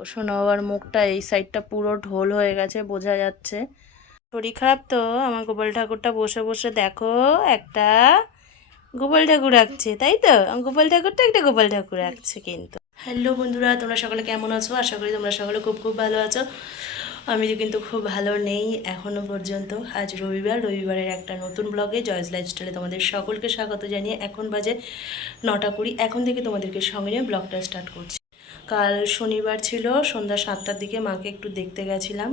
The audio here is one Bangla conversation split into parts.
শোনো, আবার মুখটা এই সাইডটা পুরো ঢোল হয়ে গেছে, বোঝা যাচ্ছে। শরীর খারাপ তো আমার গোপাল ঠাকুরটা বসে বসে দেখো একটা গোপাল ঠাকুর আঁকছে, তাই তো? আমার গোপাল ঠাকুরটা একটা গোপাল ঠাকুর আঁকছে কিন্তু। হ্যালো বন্ধুরা, তোমরা সকলে কেমন আছো? আশা করি তোমরা সকলে খুব খুব ভালো আছো। আমি তো কিন্তু খুব ভালো নেই এখনো পর্যন্ত। আজ রবিবারের একটা নতুন ব্লগে জয়েস লাইফস্টাইলে তোমাদের সকলকে স্বাগত জানিয়ে এখন বাজে 9টা 20। এখন থেকে তোমাদেরকে সঙ্গে নিয়ে ব্লগটা স্টার্ট করছি। কাল শনিবার ছিল, সন্ধ্যা 7টার দিকে মাকে একটু দেখতে গেছিলাম।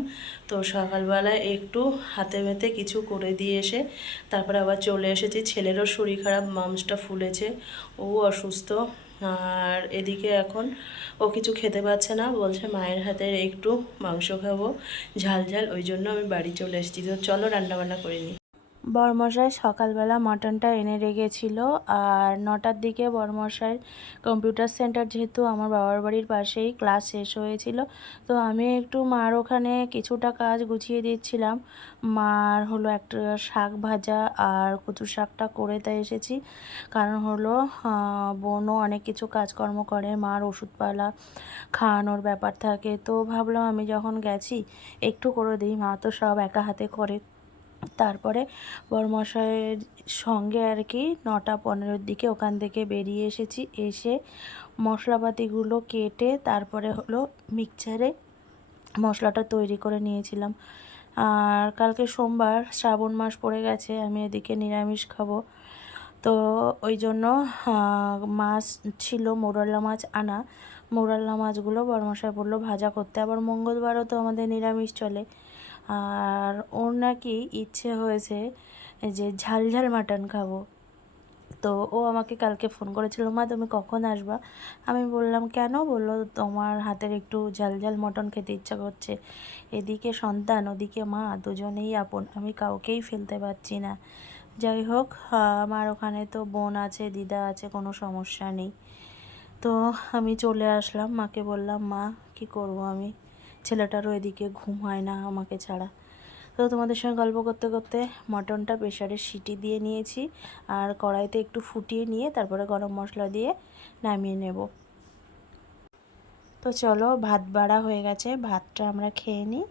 তো সকালবেলা একটু হাতে মেতে কিছু করে দিয়ে এসে তারপরে আবার চলে এসেছি। ছেলেরও শরীর খারাপ, মামসটা ফুলেছে, ও অসুস্থ। আর এদিকে এখন ও কিছু খেতে পাচ্ছে না, বলছে মায়ের হাতের একটু মাংস খাবো ঝাল ঝাল, ওই জন্য আমি বাড়ি চলে এসেছি। তো চলো রান্নাবান্না করে নিই। বরমশাই সকালবেলা মাটনটা এনে রেখেছিল, আর 9টার দিকে বরমশাইয়ের কম্পিউটার সেন্টার, যেহেতু আমার বাবার বাড়ির পাশেই, ক্লাস শেষ হয়েছিল। তো আমি একটু মার ওখানে কিছুটা কাজ গুছিয়ে দিচ্ছিলাম। মার হলো একটা শাক ভাজা আর কচু শাকটা করে তাই এসেছি। কারণ হলো বোনও অনেক কিছু কাজকর্ম করে, মার ওষুধপালা খাওয়ানোর ব্যাপার থাকে। তো ভাবলাম আমি যখন গেছি একটু করে দিই, মা তো সব একা হাতে করে। তারপরে বরমশাইয়ের সঙ্গে আর কি 9টা 15-র দিকে ওখান থেকে বেরিয়ে এসেছি। এসে মশলাপাতিগুলো কেটে তারপরে হলো মিক্সচারে মশলাটা তৈরি করে নিয়েছিলাম। আর কালকে সোমবার, শ্রাবণ মাস পড়ে গেছে, আমি এদিকে নিরামিষ খাবো। তো ওই জন্য মাছ ছিল, মৌরলা মাছ আনা। মৌরলা মাছগুলো বরমশাই বললো ভাজা করতে, আবার মঙ্গলবারও তো আমাদের নিরামিষ চলে। আর ওর নাকি ইচ্ছে হয়েছে যে ঝাল ঝাল মাটন খাবো। তো ও আমাকে কালকে ফোন করেছিল, মা তুমি কখন আসবা? আমি বললাম কেন? বললো তোমার হাতের একটু ঝাল ঝাল মটন খেতে ইচ্ছা করছে। এদিকে সন্তান, ওদিকে মা, দুজনেই আপন, আমি কাউকেই ফেলতে পারছি না। যাই হোক, আমার ওখানে তো বোন আছে, দিদা আছে, কোনো সমস্যা নেই। তো আমি চলে আসলাম, মাকে বললাম মা কি করব আমি, ছেলেটারও এদিকে ঘুম হয় না আমাকে ছাড়া। তো তোমাদের সঙ্গে গল্প করতে করতে মটনটা প্রেশারে সিটি দিয়ে নিয়েছি, আর কড়াইতে একটু ফুটিয়ে নিয়ে তারপরে গরম মশলা দিয়ে নামিয়ে নেব। তো চলো, ভাত বাড়া হয়ে গেছে, ভাতটা আমরা খেয়ে নিই।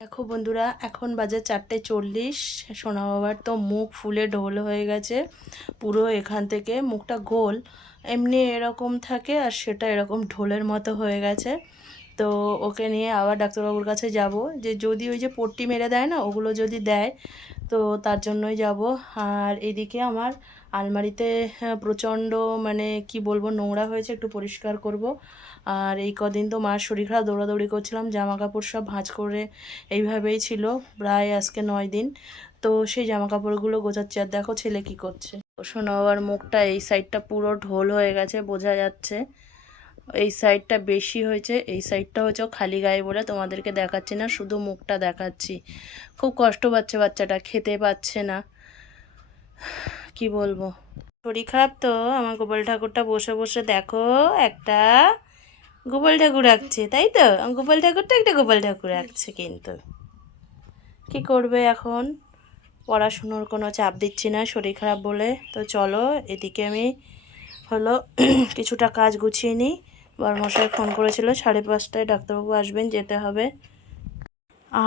দেখো বন্ধুরা, এখন বাজে 4:40। সোনা বাবার তো মুখ ফুলে ঢোল হয়ে গেছে পুরো, এখান থেকে মুখটা গোল এমনি এরকম থাকে, আর সেটা এরকম ঢোলের মতো হয়ে গেছে। তো ওকে নিয়ে আবার ডাক্তারবাবুর কাছে যাব, যে যদি ওই যে পট্টি মেরে দেয় না, ওগুলো যদি দেয় তো তার জন্যই যাব। আর এদিকে আমার আলমারিতে প্রচণ্ড মানে কি বলবো নোংরা হয়েছে, একটু পরিষ্কার করব। আর এই কদিন তো মার শরীর খারাপ, দৌড়াদৌড়ি করছিলাম, জামা কাপড় সব ভাঁজ করে এইভাবেই ছিল প্রায় আজকে 9 দিন। তো সেই জামা কাপড়গুলো গোছাচ্ছি। আর দেখো ছেলে কি করছে। শোনো, আবার মুখটা এই সাইডটা পুরো ঢোল হয়ে গেছে, বোঝা যাচ্ছে। এই সাইডটা বেশি হয়েছে, এই সাইডটা হচ্ছে খালি গায়ে বলে তোমাদেরকে দেখাচ্ছি না, শুধু মুখটা দেখাচ্ছি। খুব কষ্ট পাচ্ছে বাচ্চাটা, খেতে পাচ্ছে না, কি বলবো। শরীর খারাপ তো আমার গোপাল ঠাকুরটা বসে বসে দেখো একটা গোপাল ঠাকুর আঁকছে, তাই তো? আমার গোপাল ঠাকুরটা একটা গোপাল ঠাকুর আঁকছে কিন্তু। কি করবে এখন, পড়াশুনোর কোনো চাপ দিচ্ছি না শরীর খারাপ বলে। তো চলো এদিকে আমি হলো কিছুটা কাজ গুছিয়ে নিই। বরমশাই ফোন করেছিল 5:30টায় ডাক্তারবাবু আসবেন, যেতে হবে।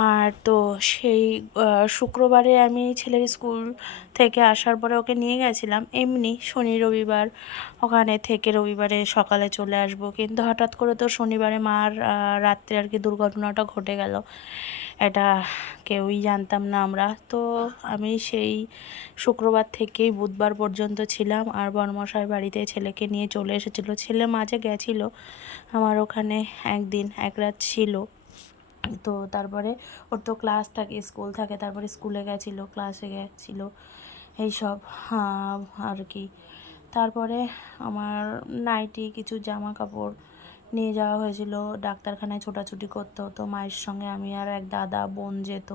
আর তো সেই শুক্রবারে আমি ছেলের স্কুল থেকে আসার পরে ওকে নিয়ে গেছিলাম এমনি শনি রবিবার, ওখানে থেকে রবিবারে সকালে চলে আসব। কিন্তু হঠাৎ করে তো শনিবারে মার রাত্রে আর কি দুর্ঘটনাটা ঘটে গেল, এটা কেউই জানতাম না আমরা। তো আমি সেই শুক্রবার থেকেই বুধবার পর্যন্ত ছিলাম, আর বর্মশাই বাড়িতে ছেলেকে নিয়ে চলে এসেছিলো। ছেলে মাঝে গেছিলো আমার ওখানে, একদিন এক রাত ছিল। তো তারপরে ওর তো ক্লাস থাকে, স্কুল থাকে, তারপরে স্কুলে গেছিলো, ক্লাসে গেছিলো, এইসব আর কি। তারপরে আমার নাইটি কিছু জামা কাপড় নিয়ে যাওয়া হয়েছিল, ডাক্তারখানায় ছোটাছুটি করতে হতো মায়ের সঙ্গে, আমি আর এক দাদা বোন যেত।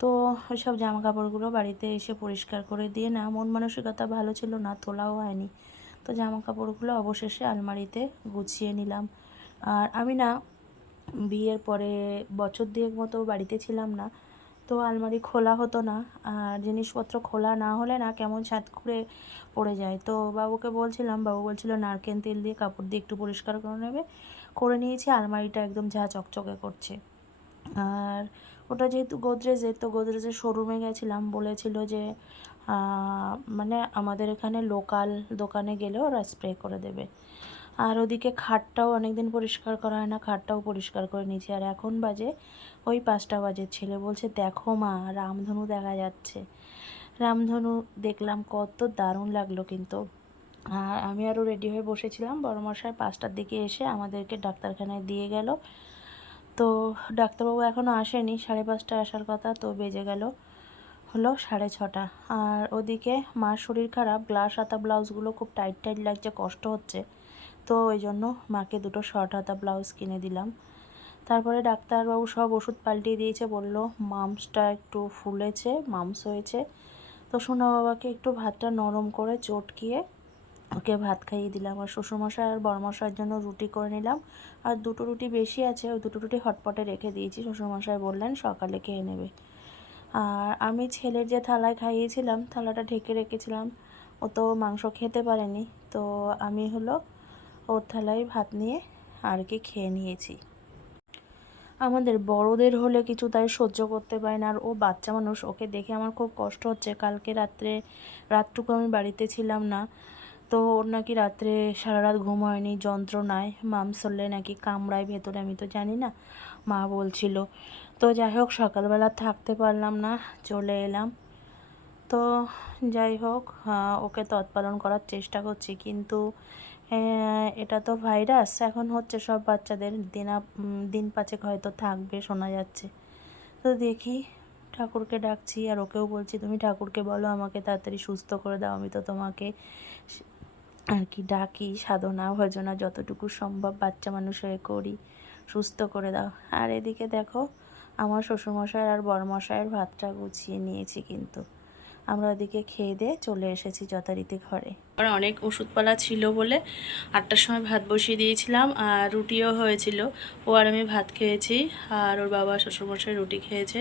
তো ওইসব জামা কাপড়গুলো বাড়িতে এসে পরিষ্কার করে দিয়ে না, মন মানসিকতা ভালো ছিল না, তোলাও হয়নি। তো জামা কাপড়গুলো অবশেষে আলমারিতে গুছিয়ে নিলাম। আর আমি না বিয়ের পরে বছর দুয়েক মতো বাড়িতে ছিলাম না, তো আলমারি খোলা হতো না, আর জিনিসপত্র খোলা না হলে না কেমন ছাদ করে পড়ে যায়। তো বাবুকে বলছিলাম, বাবু বলছিল নারকেল তেল দিয়ে কাপড় দিয়ে একটু পরিষ্কার করে নেবে, করে নিয়েছি। আলমারিটা একদম ঝা চকচকে করছে। আর ওটা যেহেতু গোদরেজের, তো গোদরেজের শোরুমে গেছিলাম, বলেছিল যে মানে আমাদের এখানে লোকাল দোকানে গেলে ওরা স্প্রে করে দেবে। আর ওদিকে খাটটাও অনেকদিন পরিষ্কার করা হয় না, খাটটাও পরিষ্কার করে নিয়েছি। আর এখন বাজে ওই 5টা বাজে। ছেলে বলছে দেখো মা রামধনু দেখা যাচ্ছে। রামধনু দেখলাম, কত দারুণ লাগলো কিন্তু। আর আমি আরও রেডি হয়ে বসেছিলাম। বড়মশাই 5টার দিকে এসে আমাদেরকে ডাক্তারখানায় দিয়ে গেল। তো ডাক্তারবাবু এখনও আসেনি, 5:30টায় আসার কথা, তো বেজে গেল হলো 6:30। আর ওদিকে মার শরীর খারাপ, গ্লাস হাতা ব্লাউজগুলো খুব টাইট টাইট লাগছে, কষ্ট হচ্ছে। তো ওই জন্য মাকে 2টো শর্ট হাতা ব্লাউজ কিনে দিলাম। তারপরে ডাক্তারবাবু সব ওষুধ পাল্টিয়ে দিয়েছে, বলল মামসটা একটু ফুলেছে, মামস হয়েছে। তো সোনা বাবাকে একটু ভাতটা নরম করে চটকিয়ে ওকে ভাত খাইয়ে দিলাম। আর শ্বশুরমশাই আর বড়মশাইয়ের জন্য রুটি করে নিলাম। আর 2টো রুটি বেশি আছে, ওই 2টো রুটি হটপটে রেখে দিয়েছি। শ্বশুরমশাই বললেন সকালে খেয়ে নেবে। আর আমি ছেলের যে থালায় খাইয়েছিলাম, থালাটা ঢেকে রেখেছিলাম, ও তো মাংস খেতে পারেনি। তো আমি হলো ওর থালায় ভাত নিয়ে আর কি খেয়ে নিয়েছি। আমাদের বড়দের হলে কিছু তাই সহ্য করতে পারে না। আর ও বাচ্চা মানুষ, ওকে দেখে আমার খুব কষ্ট হচ্ছে। কালকে রাতটুকু আমি বাড়িতে ছিলাম না, তো ওর নাকি রাত্রে সারা রাত ঘুম হয়নি যন্ত্রণায়। মামস হলে নাকি কামড়ায় ভেতরে, আমি তো জানি না, মা বলছিল। তো যাই হোক, সকালবেলা থাকতে পারলাম না, চলে এলাম। তো যাই হোক, ওকে তৎপালন করার চেষ্টা করছি, কিন্তু এটা তো ভাইরাস এখন হচ্ছে সব বাচ্চাদের। দিন 5 হয়তো থাকবে শোনা যাচ্ছে। তো দেখি, ঠাকুরকে ডাকছি। আর ওকেও বলছি তুমি ঠাকুরকে বলো আমাকে তাড়াতাড়ি সুস্থ করে দাও। আমি তো তোমাকে আর কি ডাকি, সাধনা ভজনা যতটুকু সম্ভব বাচ্চা মানুষ হয়ে করি, সুস্থ করে দাও। আর এদিকে দেখো, আমার শ্বশুরমশাই আর বড়মশাইয়ের ভাতটা গুছিয়ে নিয়েছি, কিন্তু আমরা ওদিকে খেয়ে দিয়ে চলে এসেছি যথারীতি ঘরে। আর অনেক ওষুধপালা ছিল বলে 8টার সময় ভাত বসিয়ে দিয়েছিলাম, আর রুটিও হয়েছিল। ও আর আমি ভাত খেয়েছি, আর ওর বাবা শ্বশুরমশাই রুটি খেয়েছে।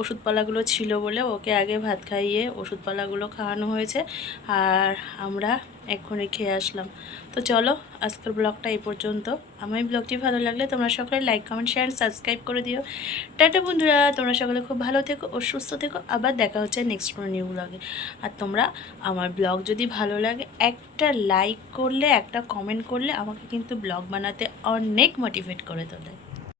ওষুধপালাগুলো ছিল বলে ওকে আগে ভাত খাইয়ে ওষুধপালাগুলো খাওয়ানো হয়েছে, আর আমরা এক্ষুনি খেয়ে আসলাম। তো চলো, আজকের ব্লগটা এই পর্যন্ত। আমার ব্লগটি ভালো লাগলে তোমরা সকলে লাইক কমেন্ট শেয়ার সাবস্ক্রাইব করে দিও। টাটা বন্ধুরা, তোমরা সকলে খুব ভালো থেকো ও সুস্থ থেকো। আবার দেখা হচ্ছে নেক্সট কোনো নিউ ব্লগে। আর তোমরা আমার ব্লগ যদি ভালো লাগে, একটা লাইক করলে, একটা কমেন্ট করলে আমাকে কিন্তু ব্লগ বানাতে অনেক মোটিভেট করে তোলে।